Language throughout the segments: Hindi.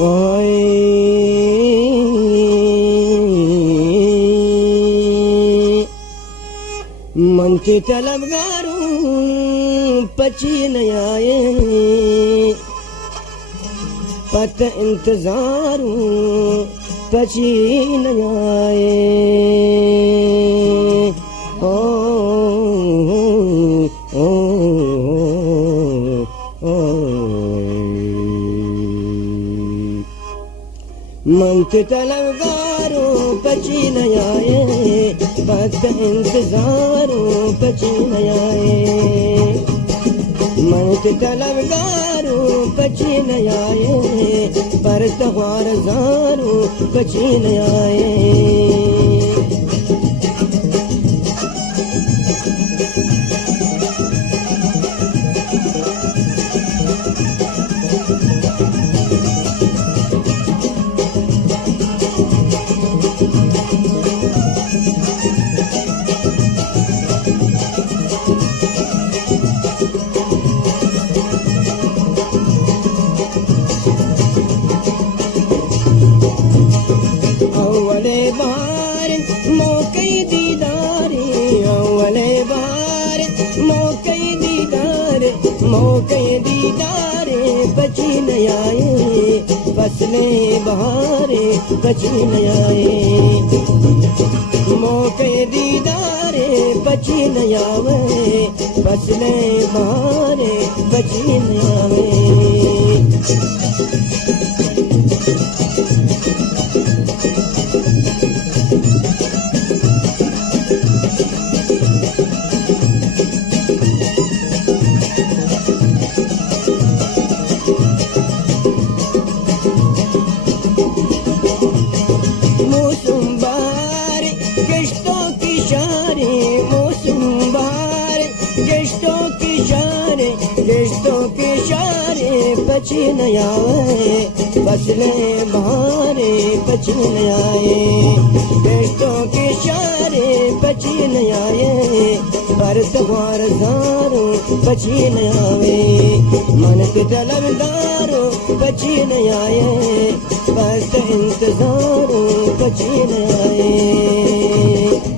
ओए मन के तलबगारों पची न आए पत इंतजारों पची न आए ओ ओ ओ मन के तलबगारों पची न आए पत इंतजारों पची न आए मन के तलबगारों पची न आए पर तवार ज़ारों पची न आए मौके दीदारे बची न आए फसलें बहारे बची न आए मौके दीदारे बची न आवे फसलें बहारे बची न आवे बची न आए फसलें बहारे बची न आए बेटों के शारे बची न आए पर तवार ज़ारों बची न आवे मन के तलबगारों बची न आए पर इंतजारों बची न आए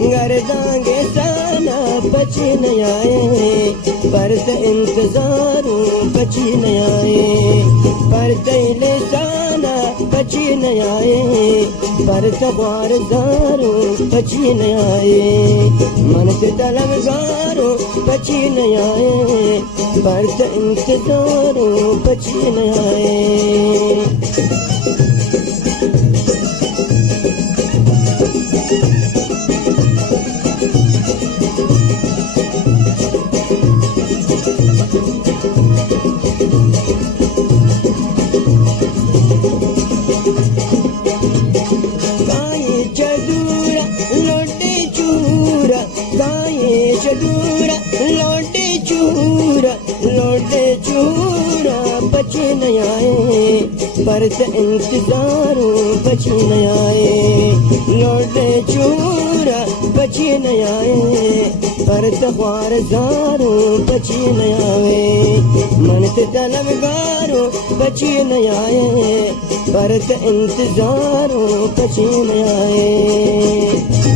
गर्दांगे साना बची न आए पर इंतजारों बची न आए पर दिले साना बची न आए पर तवार ज़ारों बची न आए मन के तलबगारों बची न आए पर इंतजारों बची न आए लौटे चूरा बची न आए पर इंतजारों बची न आए लौटे चूरा बची न आए पर तवार ज़ारों बची न आवे मन के तलबगारों बची न आए पर इंतजारों बची न आए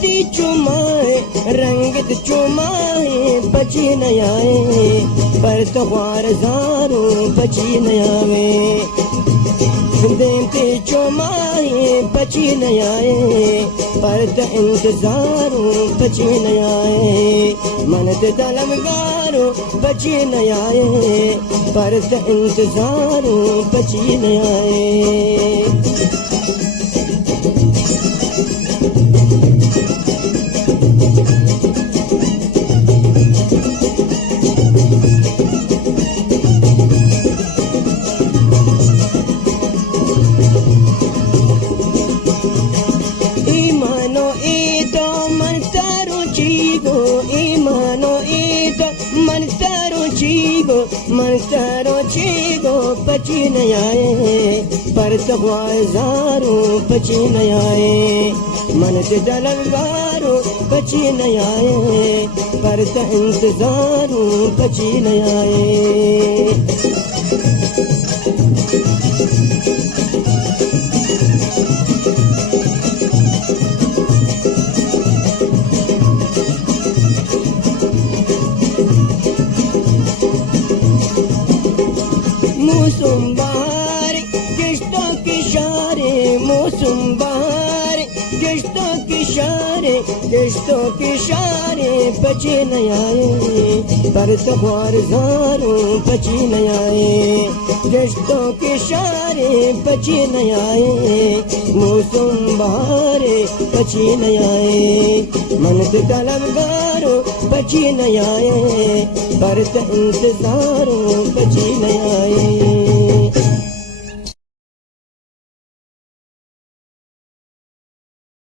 ती चुमाए रंगत चुमाए बची न आए पर तख्वार जारू बची न आवे देते चुमाए बची न आए पर त इंतजारू बची न आए मन ते तलबगारू बची न आए पर त इंतजारू बची न आए मनसारो चीगो बची न आए पर तख्वाजारू बची न आए मन ते दलगारू बची न आए पर त इंतजारू बची न आए मौसम बार किश्तों के इशारे मौसम बार किश्तों के इशारे बचे न आए पर तख्वार जारू बची न आए किश्तों के इशारे बचे न आए मौसम बार बची न आए मन ते तलबगारू बची न आए पर त इंतजारू